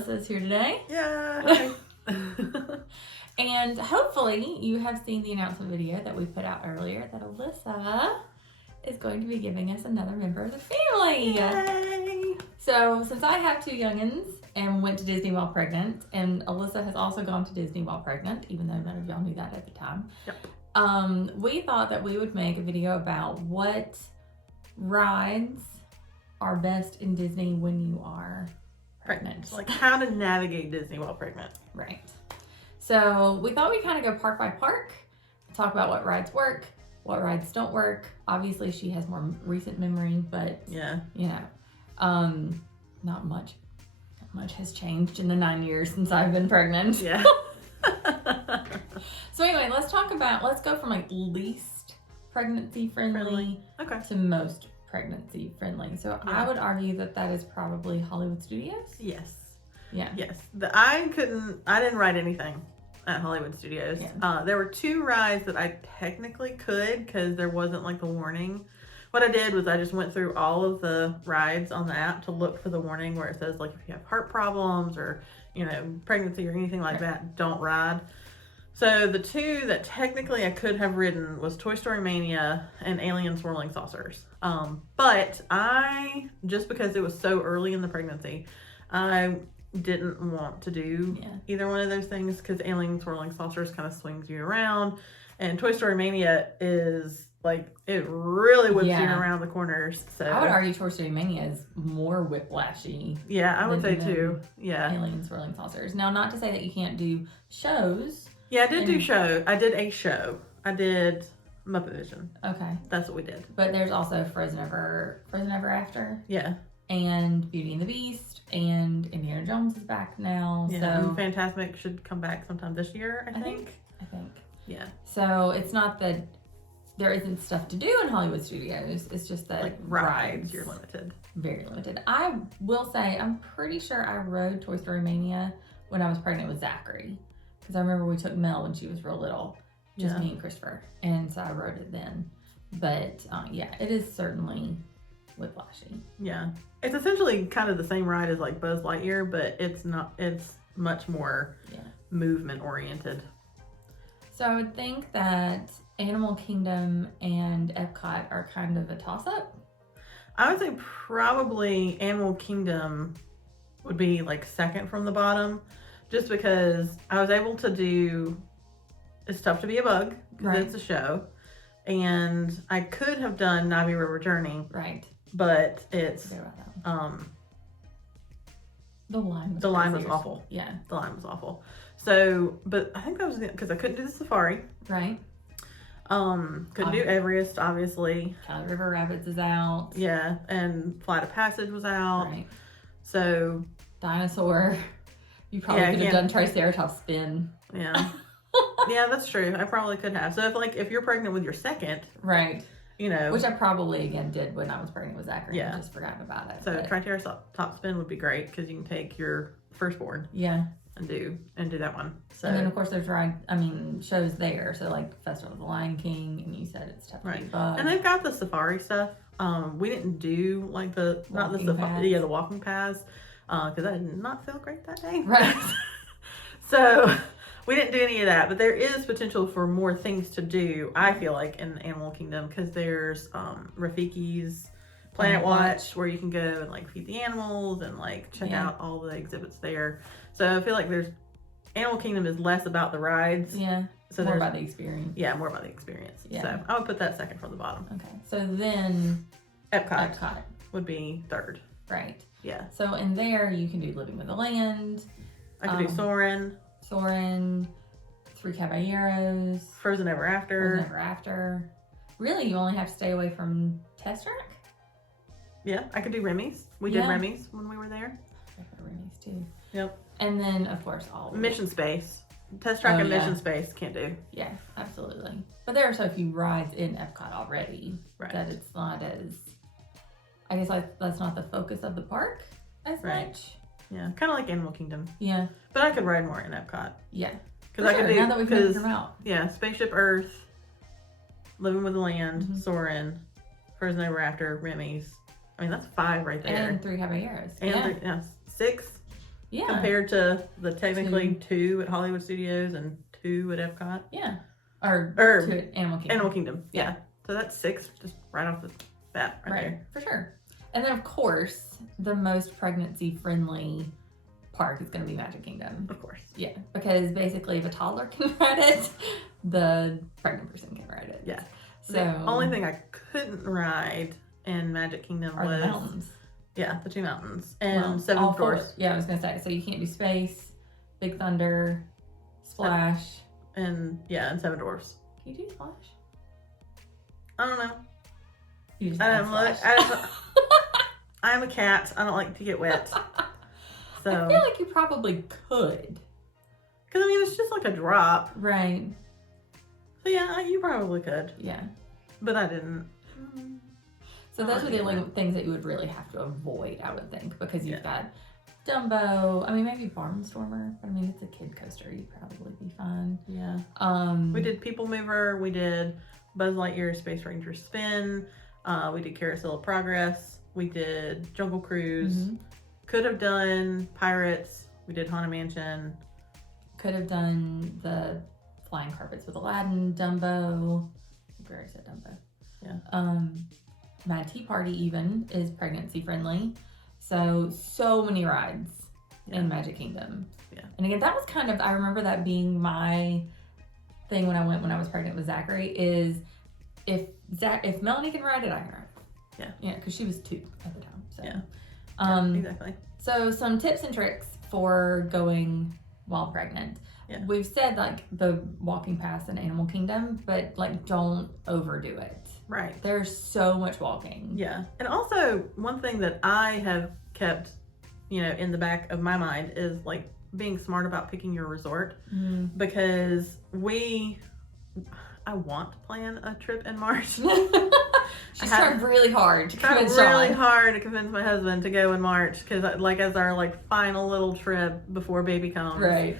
Alyssa is here today. Yeah. And hopefully you have seen the announcement video that we put out earlier that Alyssa is going to be giving us another member of the family. Yay. So since I have two youngins and went to Disney while pregnant, and Alyssa has also gone to Disney while pregnant, even though none of y'all knew that at the time. Yep. We thought that we would make a video about what rides are best in Disney when you are pregnant. Like how to navigate Disney while pregnant. Right. So we thought we'd kind of go park by park, talk about what rides work, what rides don't work. Obviously she has more recent memory, but yeah, you know, not much has changed in the 9 years since I've been pregnant. Yeah. So anyway, let's go from like least pregnancy friendly okay. to most pregnancy friendly. So Yeah. I would argue that is probably Hollywood Studios. Yes. Yeah. Yes. I didn't ride anything at Hollywood Studios. Yeah. There were two rides that I technically could because there wasn't like the warning. What I did was I just went through all of the rides on the app to look for the warning where it says like if you have heart problems or, you know, pregnancy or anything like that, don't ride. So the two that technically I could have ridden was Toy Story Mania and Alien Swirling Saucers. But just because it was so early in the pregnancy, I didn't want to do either one of those things because Alien Swirling Saucers kind of swings you around, and Toy Story Mania is like it really whips you around the corners. So I would argue Toy Story Mania is more whiplashy. Yeah, I would say too. Yeah, Alien Swirling Saucers. Now, not to say that you can't do shows. Yeah, I did do show. I did a show. I did Muppet Vision. Okay, that's what we did. But there's also Frozen Ever After. Yeah. And Beauty and the Beast, and Indiana Jones is back now. Yeah, so and Fantasmic should come back sometime this year, I think. Yeah. So it's not that there isn't stuff to do in Hollywood Studios. It's just that like rides, you're limited. Very limited. I will say, I'm pretty sure I rode Toy Story Mania when I was pregnant with Zachary. Because I remember we took Mel when she was real little. Just me and Christopher. And so I rode it then. But yeah, it is certainly whiplashy. Yeah. It's essentially kind of the same ride as like Buzz Lightyear, but it's much more movement oriented. So I would think that Animal Kingdom and Epcot are kind of a toss-up. I would say probably Animal Kingdom would be like second from the bottom, just because I was able to do, it's tough to be a bug because it's a show, and I could have done Navi River Journey. Right. But it's the line was awful. Yeah, the line was awful. So, but I think that was because I couldn't do the safari. Right. Couldn't do Everest, obviously. Cali River Rapids is out. Yeah, and Flight of Passage was out. Right. So Dinosaur. You probably could have done Triceratops Spin. Yeah. Yeah, that's true. I probably could have. So if you're pregnant with your second. Right. You know, which I probably again did when I was pregnant with Zachary. Yeah. I just forgot about it. So Triceratops Spin would be great because you can take your firstborn. Yeah. And do that one. So and then of course there's shows there. So like Festival of the Lion King, and you said it's tough to be bug. And they've got the safari stuff. We didn't do like the walking paths because I did not feel great that day. Right. So we didn't do any of that, but there is potential for more things to do, I feel like, in Animal Kingdom, because there's Rafiki's Planet Watch where you can go and like feed the animals and like check out all the exhibits there. So I feel like Animal Kingdom is less about the rides. Yeah. So more about the experience. Yeah, more about the experience. Yeah. So I would put that second from the bottom. Okay. So then Epcot would be third. Right. Yeah. So in there you can do Living with the Land. I could do Soarin', Three Caballeros, Frozen Ever After. Really, you only have to stay away from Test Track? Yeah, I could do Remy's. We did Remy's when we were there. I could do Remy's too. Yep. And then, of course, all Mission Space. Test Track and Mission Space can't do. Yeah, absolutely. But there are so few rides in Epcot already that it's not as, I guess that's not the focus of the park as much. Yeah, kind of like Animal Kingdom. Yeah. But I could ride more in Epcot. Yeah. Because I could do, now that we've moved them out. Yeah, Spaceship Earth, Living with the Land, Soarin', Frozen Ever After, Remy's. I mean, that's 5 right there. And Three Caballeros. And 6. Yeah. Compared to the technically 2 at Hollywood Studios and 2 at Epcot. Yeah. Or to Animal Kingdom. Animal Kingdom. Yeah. So that's 6 just right off the bat right there. For sure. And then, of course, the most pregnancy-friendly park is going to be Magic Kingdom. Of course. Yeah. Because basically, if a toddler can ride it, the pregnant person can ride it. Yeah. So the only thing I couldn't ride in Magic Kingdom was the mountains. Yeah, the 2 mountains. And 7 Dwarfs. Yeah, I was going to say. So you can't do Space, Big Thunder, Splash. And 7 Dwarfs. Can you do Splash? I don't know. You just I'm a cat. I don't like to get wet. So I feel like you probably could. Because, I mean, it's just like a drop. Right. So, yeah, you probably could. Yeah. But I didn't. So those are the only things that you would really have to avoid, I would think, because you've got Dumbo. I mean, maybe Barnstormer, but I mean, it's a kid coaster. You'd probably be fine. Yeah. We did People Mover. We did Buzz Lightyear Space Ranger Spin. We did Carousel of Progress. We did Jungle Cruise. Mm-hmm. Could have done Pirates. We did Haunted Mansion. Could have done the Flying Carpets with Aladdin, Dumbo. I think we already said Dumbo. Yeah. Mad Tea Party even is pregnancy friendly. So many rides in Magic Kingdom. Yeah. And again, that was kind of, I remember that being my thing when I was pregnant with Zachary, is if Melanie can ride it, I can ride it. Yeah. Yeah, because she was 2 at the time. So. Yeah. Exactly. So some tips and tricks for going while pregnant. Yeah. We've said like the walking past in Animal Kingdom, but like don't overdo it. Right. There's so much walking. Yeah. And also one thing that I have kept, in the back of my mind is like being smart about picking your resort, because I want to plan a trip in March. She's trying really hard to convince my husband to go in March, because as our final little trip before baby comes. Right.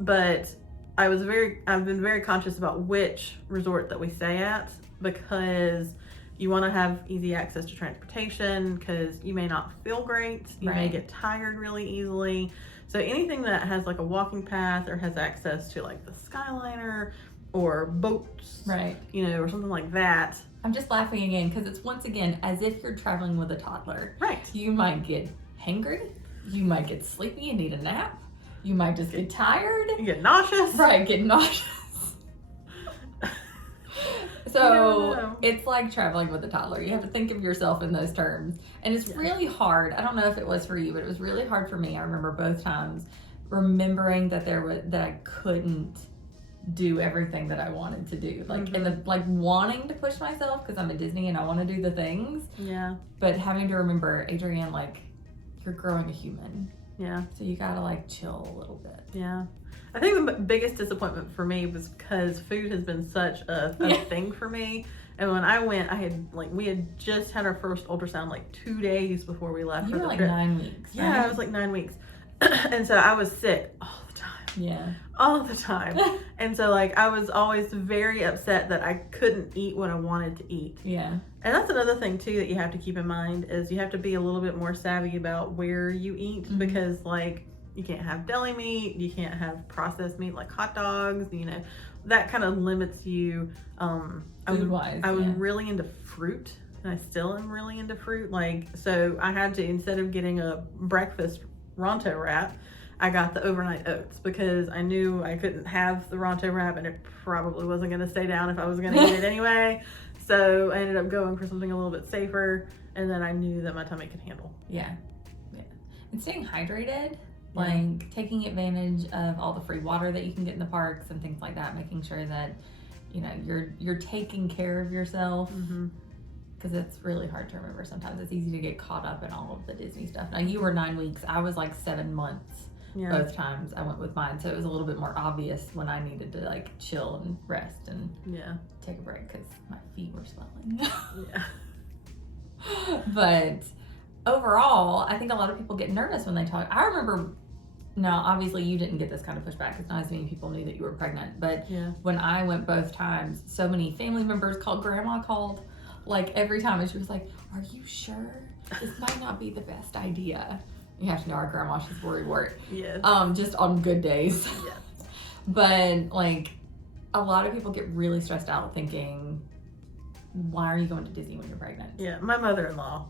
But I've been very conscious about which resort that we stay at, because you want to have easy access to transportation, because you may not feel great. You may get tired really easily. So anything that has like a walking path or has access to like the Skyliner or boats, right? Or something like that. I'm just laughing again because it's once again as if you're traveling with a toddler. Right. You might get hangry. You might get sleepy and need a nap. You might just get tired. You get nauseous. Right, get nauseous. So it's like traveling with a toddler. You have to think of yourself in those terms. And it's really hard. I don't know if it was for you, but it was really hard for me. I remember both times remembering that I couldn't do everything that I wanted to do. And wanting to push myself because I'm at Disney and I want to do the things. Yeah. But having to remember, Adrianne, you're growing a human. Yeah. So you gotta chill a little bit. Yeah. I think the biggest disappointment for me was because food has been such a thing for me. And when I went, we had just had our first ultrasound 2 days before we left. You were 9 weeks. Yeah, right? I was 9 weeks. And so I was sick all the time. Yeah. All the time. And so I was always very upset that I couldn't eat what I wanted to eat. Yeah. And that's another thing too that you have to keep in mind, is you have to be a little bit more savvy about where you eat, because you can't have deli meat, you can't have processed meat like hot dogs, that kind of limits you. Food-wise, I was really into fruit, and I still am really into fruit. So I had to, instead of getting a breakfast Ronto wrap, I got the overnight oats, because I knew I couldn't have the Ronto wrap and it probably wasn't going to stay down if I was going to eat it anyway. So I ended up going for something a little bit safer, and then I knew that my tummy could handle. Yeah. And staying hydrated, taking advantage of all the free water that you can get in the parks and things like that, making sure that you're taking care of yourself, because it's really hard to remember. Sometimes it's easy to get caught up in all of the Disney stuff. Now you were 9 weeks, I was 7 months. Both times I went with mine, so it was a little bit more obvious when I needed to chill and rest and take a break, because my feet were swelling. But overall, I think a lot of people get nervous when they talk. I remember, now obviously you didn't get this kind of pushback because not as many people knew that you were pregnant, but when I went both times, so many family members called, grandma called every time, and she was like, "Are you sure? This might not be the best idea." You have to know our grandma, she's worrywart. Yes. Just on good days. Yes. But like a lot of people get really stressed out thinking, why are you going to Disney when you're pregnant? Yeah, my mother-in-law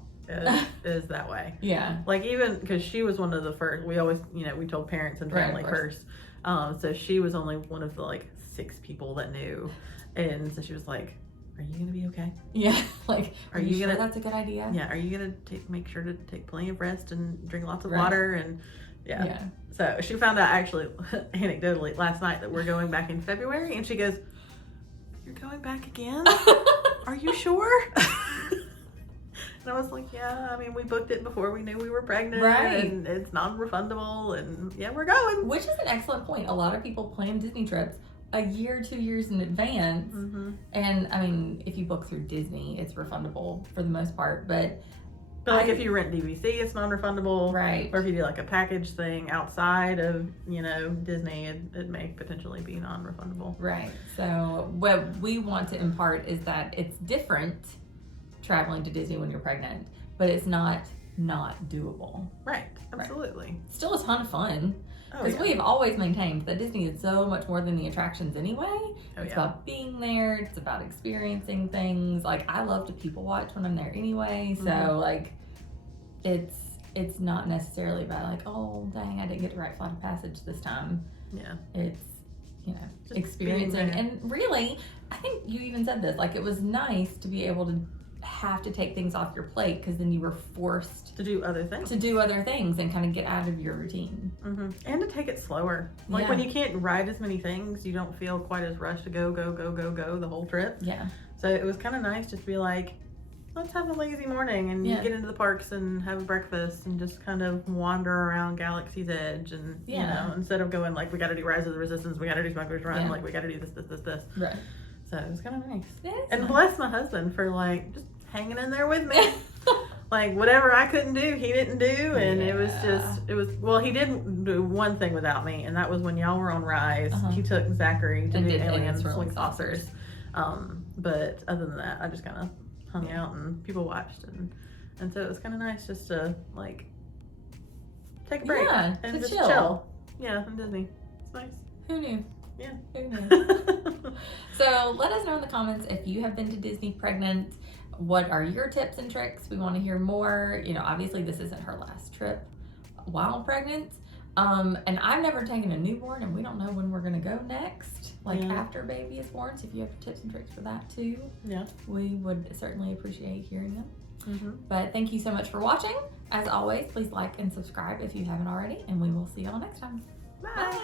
is that way. Yeah. Like even because she was one of the first, we always, we told parents and family first. So she was only one of the like 6 people that knew. And so she was like, are you going to be okay? Yeah. Like, are you sure going to, that's a good idea? Yeah. Are you going to make sure to take plenty of rest and drink lots of water? And yeah. So she found out actually, anecdotally, last night that we're going back in February. And she goes, you're going back again? Are you sure? And I was like, yeah, I mean, we booked it before we knew we were pregnant. Right. And it's non-refundable. And yeah, we're going. Which is an excellent point. A lot of people plan Disney trips a year, 2 years in advance. Mm-hmm. And I mean, if you book through Disney, it's refundable for the most part. But like if you rent DVC, it's non-refundable. Right. Or if you do like a package thing outside of, Disney, it may potentially be non-refundable. Right. So what we want to impart is that it's different traveling to Disney when you're pregnant, but it's not doable. Right. Absolutely. Right. Still a ton of fun. Because yeah. we've always maintained that Disney is so much more than the attractions anyway. It's about being there. It's about experiencing things. Like, I love to people watch when I'm there anyway. So, like, it's not necessarily about, like, oh, dang, I didn't get the right flight of passage this time. Yeah. It's, just experiencing. And really, I think you even said this. Like, it was nice to be able to have to take things off your plate because then you were forced to do other things and kind of get out of your routine. Mm-hmm. And to take it slower. Like when you can't ride as many things, you don't feel quite as rushed to go the whole trip. Yeah. So it was kind of nice just to be like, let's have a lazy morning and get into the parks and have a breakfast and just kind of wander around Galaxy's Edge and instead of going like we got to do Rise of the Resistance, we got to do Smuggler's Run, like we got to do this. Right. So it was kind of nice. And nice. Bless my husband for like just hanging in there with me. Like whatever I couldn't do, he didn't do, and it was he did do one thing without me, and that was when y'all were on Rise. He took Zachary to do Aliens Swirling Saucers. But other than that, I just kind of hung out and people watched, and so it was kind of nice just to like take a break and just chill. Yeah, in Disney. It's nice. Who knew? Yeah. Who knew? So let us know in the comments if you have been to Disney pregnant. What are your tips and tricks? We want to hear more. Obviously this isn't her last trip while pregnant. And I've never taken a newborn, and we don't know when we're going to go next, after baby is born. So if you have tips and tricks for that too, we would certainly appreciate hearing them. Mm-hmm. But thank you so much for watching. As always, please like and subscribe if you haven't already, and we will see y'all next time. Bye.